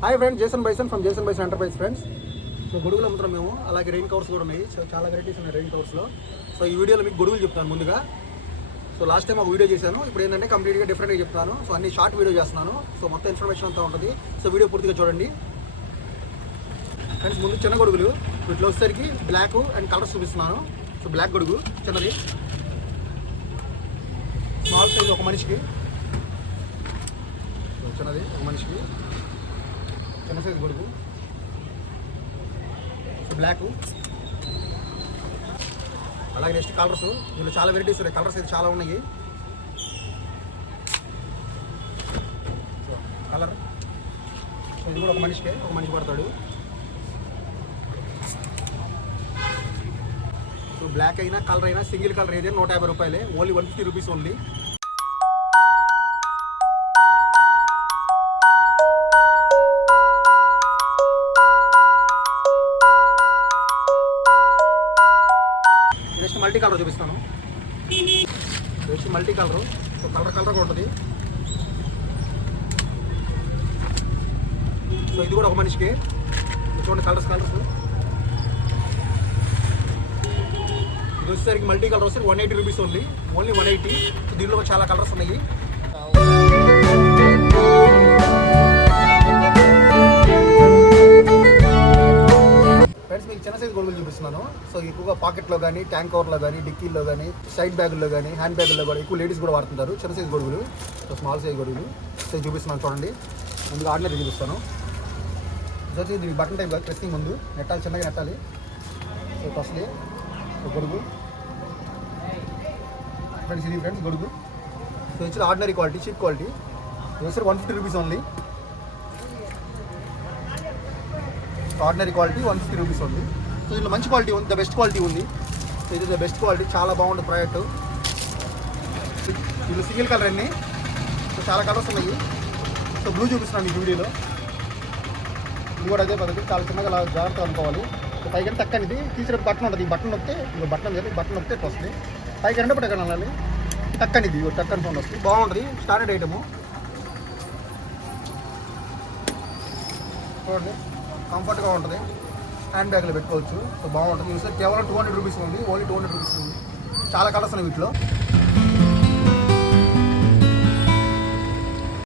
Hi friends, Jason bison from Jason bison enterprise friends. So గొడుగులు అమ్ముతున్నాం మేము. అలాగే రెయిన్ కవర్స్ కూడా ఉన్నాయి. సో చాలా వెరైటీస్ ఉన్నాయి రెయిన్ కవర్స్లో. సో ఈ వీడియోలో మీకు గొడుగులు చెప్తాను ముందుగా. సో లాస్ట్ టైం ఒక వీడియో చేశాను, ఇప్పుడు ఏంటంటే కంప్లీట్గా డిఫరెంట్గా చెప్తాను. సో అన్ని షార్ట్ వీడియో చేస్తున్నాను. సో మొత్తం ఇన్ఫర్మేషన్ అంతా ఉంటుంది. సో వీడియో పూర్తిగా చూడండి ఫ్రెండ్స్. ముందు చిన్న గొడుగులు వీటిలో వచ్చేసరికి బ్లాక్ అండ్ కలర్స్ చూపిస్తున్నాను. సో బ్లాక్ గొడుగు చిన్నది, స్మాల్ సైజ్ ఒక మనిషికి, చిన్నది ఒక మనిషికి చిన్న సైజ్ గొడుగు. So black. అలాగే నెక్స్ట్ కలర్స్, వీళ్ళు చాలా వెరైటీస్ ఉన్నాయి. కలర్స్ అయితే చాలా ఉన్నాయి. కలర్ సో ఇది కూడా ఒక మనిషి పడతాడు. సో బ్లాక్ అయినా కలర్ అయినా సింగిల్ కలర్ ఏదైనా 150 రూపాయలే, only 150 rupees only. Next multi colour చూపిస్తాను. Next multi colour. So colour ఉంటుంది. సో ఇది కూడా ఒక మనిషికి. చూడండి కలర్స్. ఇది వచ్చేసరికి మల్టీ కలర్ వచ్చేసరికి 180 రూపీస్ ఓన్లీ 180. సో దీనిలో చాలా కలర్స్ ఉన్నాయి. ఫ్రెండ్స్ మీకు చిన్న సైజ్ గొడుగులు చూపిస్తున్నాను. సో ఎక్కువగా పాకెట్లో కానీ, ట్యాంక్ కవర్లో కానీ, డిక్కీల్లో కానీ, సైడ్ బ్యాగుల్లో కానీ, హ్యాండ్ బ్యాగుల్లో కూడా ఎక్కువ లేడీస్ కూడా వాడుతుంటారు చిన్న సైజ్ గొడుగులు. సో స్మాల్ సైజ్ గొడుగులు సో చూపిస్తున్నాను చూడండి. ముందుగా ఆర్డినరీ చూపిస్తాను. సో ఇది బటన్ టైప్ ప్రెస్సింగ్ ముందు నెట్టాలి, చిన్నగా నెట్టాలి. సో ఫస్ట్లీ గొడుగు ఫ్రెండ్స్. ఇది ఫ్రెండ్స్ గొడుగు. సో వచ్చి ఆర్డినరీ క్వాలిటీ, చీప్ క్వాలిటీ. ఇది వచ్చి 150 rupees only. Ordinary quality 150 rupees ఉంది. సో దీంట్లో మంచి క్వాలిటీ ఉంది, ద బెస్ట్ క్వాలిటీ ఉంది. సో ఇది ద బెస్ట్ క్వాలిటీ, చాలా బాగుంటుంది ప్రోడక్ట్. ఇది సింగిల్ కలర్ అన్నీ. సో చాలా కలర్స్ ఉన్నాయి. సో బ్లూ చూపిస్తున్నాను ఈ వీడియోలో. ఇది కూడా అదే పద్ధతి, చాలా చిన్నగా అలా జాగ్రత్తగా అనుకోవాలి. సో పైకి తక్కనిది తీసిన బటన్ ఉంటుంది. ఈ బటన్ నొక్కితే ఇంకో బటన్ నొక్కితే వస్తుంది. పైకి రెండప్పుడు ఎక్కడ వెళ్ళాలి, తక్కనిది టక్కని సౌండ్ వస్తుంది. బాగుంటుంది, స్టాండర్డ్ ఐటము. చూడండి కంఫర్ట్గా ఉంటుంది, హ్యాండ్ బ్యాగ్లో పెట్టుకోవచ్చు. సో బాగుంటుంది. కేవలం 200 రూపీస్ ఉంది, ఓన్లీ 200 రూపీస్ ఉంది. చాలా కలర్స్ ఉన్నాయి వీటిలో.